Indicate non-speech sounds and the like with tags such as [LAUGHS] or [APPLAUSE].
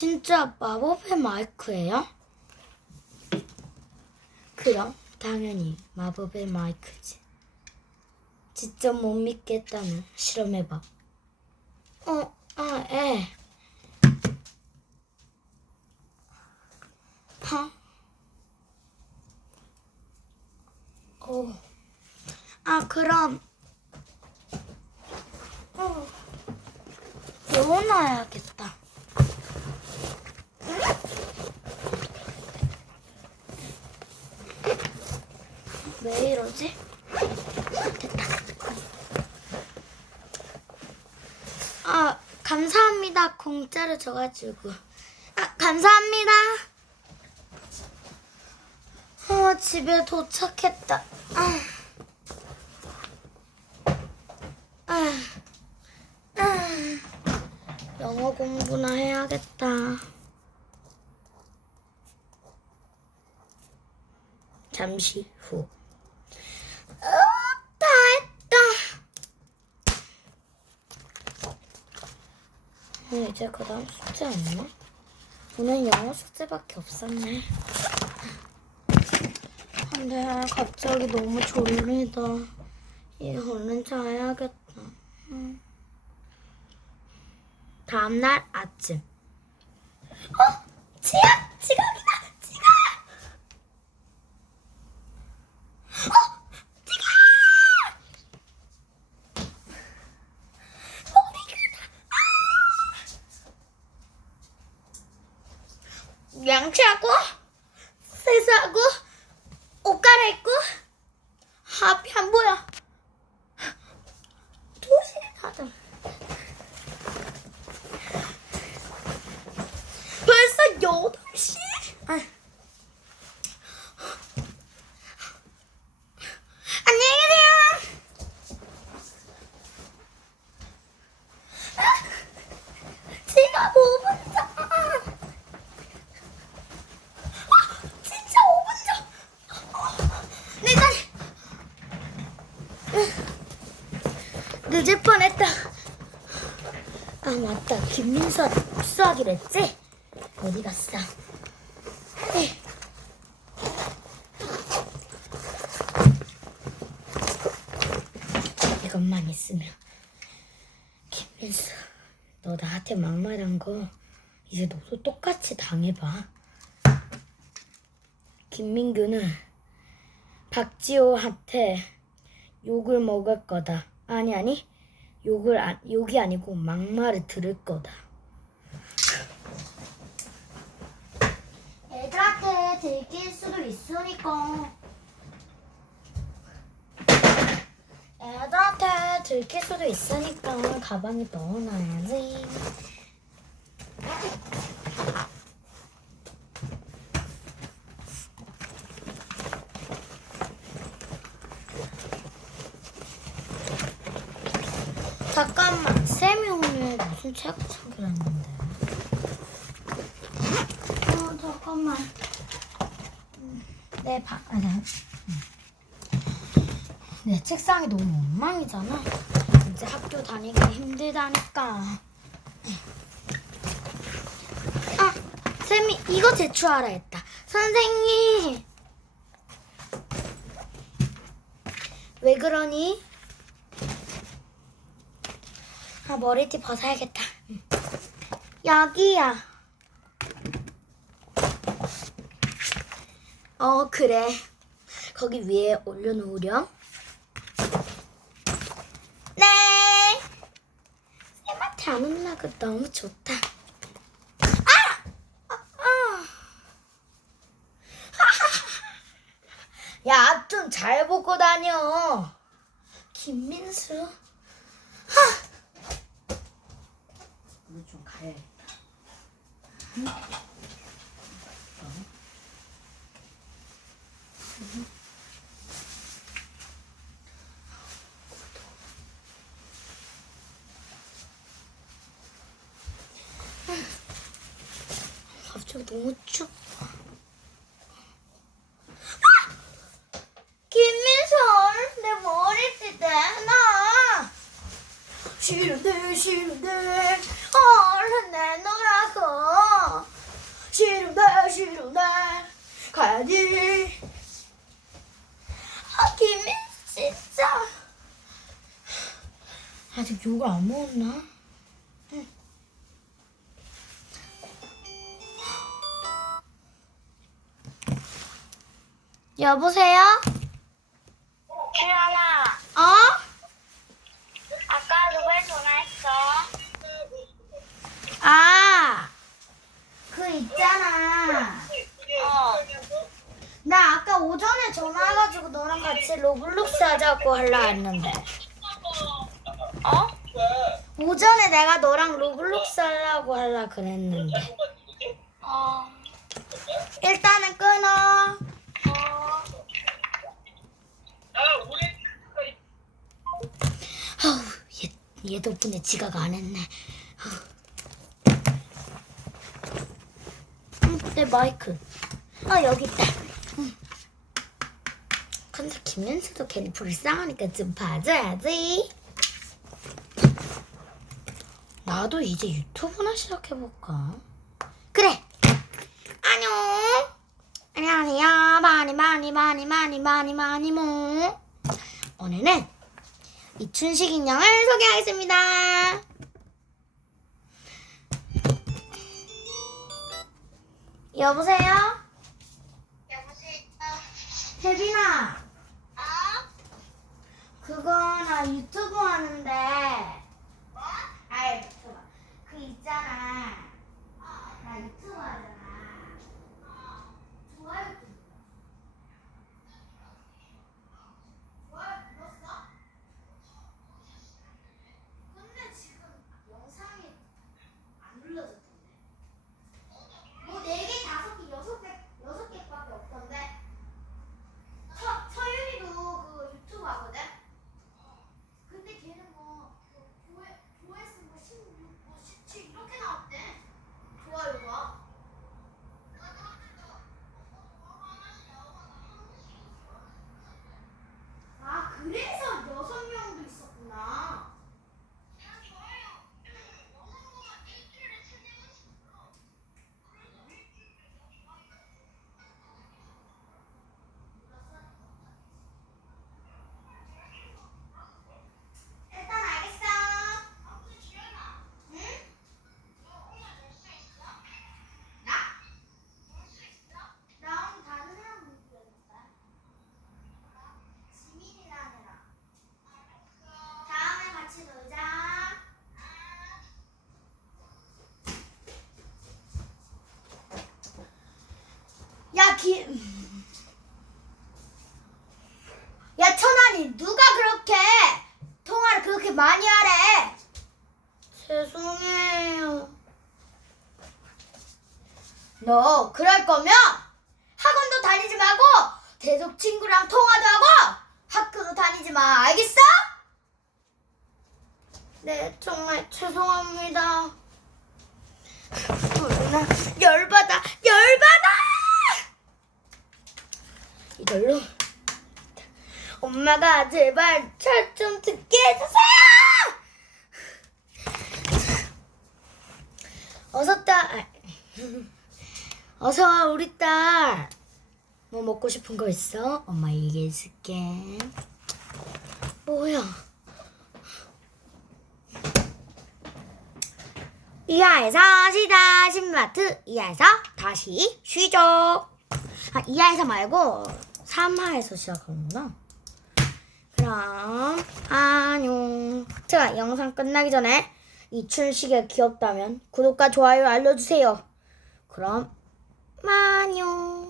진짜 마법의 마이크예요? 그럼 당연히 마법의 마이크지. 진짜 못 믿겠다면 실험해봐. 어, 아, 에. 하? 어. 아, 그럼. 어. 넣어놔야겠다. 왜 이러지? 됐다. 아, 감사합니다. 공짜로 줘가지고. 아, 감사합니다. 어, 집에 도착했다. 아. 아. 아. 영어 공부나 해야겠다. 잠시 후. 어, 다 했다. 어, 이제 그 다음 숙제 없나? 오늘 영어 숙제밖에 없었네. 근데 갑자기 너무 졸리다. 이 얼른 자야겠다. 음. 다음날 아침. 어? 지갑! 지갑이다! 지갑! 양치하고 세수하고 옷 갈아입고 앞이 안 보여. 도시에 가자 벌써 8시? 아. 안녕히 계세요 지가 5분 전 진짜 5분 전. 내 다리. 늦을 뻔했다. 아 맞다. 김민수한테 복수하기로 했지? 어디 갔어? 에이. 이것만 있으면 김민수 너 나한테 막말한 거 이제 너도 똑같이 당해봐. 김민규는 박지호한테 욕을 먹을 거다. 아니 아니 욕을 안, 욕이 아니고 막말을 들을 거다. 애들한테 들킬 수도 있으니까. 애들한테 들킬 수도 있으니까 가방에 넣어놔야지. 잠깐만, 쌤이 오늘 무슨 책을 찾기로 했는데. 어, 잠깐만. 음, 내 방, 아, 내, 음. 내 책상이 너무 엉망이잖아. 이제 학교 다니기 힘들다니까. 아, 쌤이 이거 제출하라 했다. 선생님. 왜 그러니? 아, 머리띠 벗어야겠다. 응. 여기야. 어, 그래. 거기 위에 올려놓으렴. 네. 쌤한테 안 혼나고 너무 좋다. 아! 아, 아. [LAUGHS] 야, 좀잘 보고 다녀. 김민수. 오늘 좀 가야겠다. 갑자기 너무 춥. 김민설, 내 머리띠 내놔. 싫은데 싫은데 얼른 내놓으라고 싫은데 싫은데 가야지 아 김민 진짜 아직 욕을 안 먹었나? 여보세요? 주연아, 어? 아까 누구에 전화했어? 아, 그 있잖아. 어. 나 아까 오전에 전화해가지고 너랑 같이 로블록스 하자고 하려 했는데. 어? 오전에 내가 너랑 로블록스 하려고 하려 그랬는데. 어. 일단은 끊어. 어. 아우, 얘, 얘 덕분에 지각 안 했네. 음, 내 마이크. 아, 여기 있다. 음. 근데 김연수도 괜히 불쌍하니까 좀 봐줘야지. 나도 이제 유튜브나 시작해볼까? 그래. 안녕. 안녕하세요. 많이 많이 많이 많이 많이 많이 모. 오늘은 이춘식 인형을 소개하겠습니다. 여보세요? 여보세요? 혜빈아, 어? 그거 나 유튜브 하는데. 뭐? 아이, 유튜브. 그 있잖아. 나 유튜브 하잖아. 좋아요 좀 눌러. 좋아요 눌렀어? 근데 지금 영상이 안 눌러졌던데. 뭐 네 개, 다섯 개, 여섯 개, 여섯 개밖에 없던데. 서 서윤이도 그 유튜브 하거든. 근데 걔는 뭐 그 조회 조회수 뭐 16, 뭐 17 이렇게 나왔대. 좋아요가. 아 그래서 여섯 명도 있었구나. 일단 알겠어. 응? 나? 나 오늘 다른 사람 문제였다. 지민이라는 애랑. 다음에 같이 놀자. 야, 기. 야, 천안이 누가 그렇게 그렇게 많이 하래? 죄송해요. 너 그럴 거면 학원도 다니지 말고 계속 친구랑 통화도 하고 학교도 다니지 마. 알겠어? 네, 정말 죄송합니다. 나 열받아, 열받아! 이걸로 엄마가 제발 잘좀 듣게 해주세요! 어서 딸, 어서 와 우리 딸. 뭐 먹고 싶은 거 있어? 엄마 얘기해줄게. 뭐야? 이하에서 시다 신마트 이하에서 다시 쉬죠. 아 이하에서 말고 3하에서 시작하는구나. 그럼 안녕. 제가 영상 끝나기 전에 이춘식이 귀엽다면 구독과 좋아요 알려주세요. 그럼 안녕.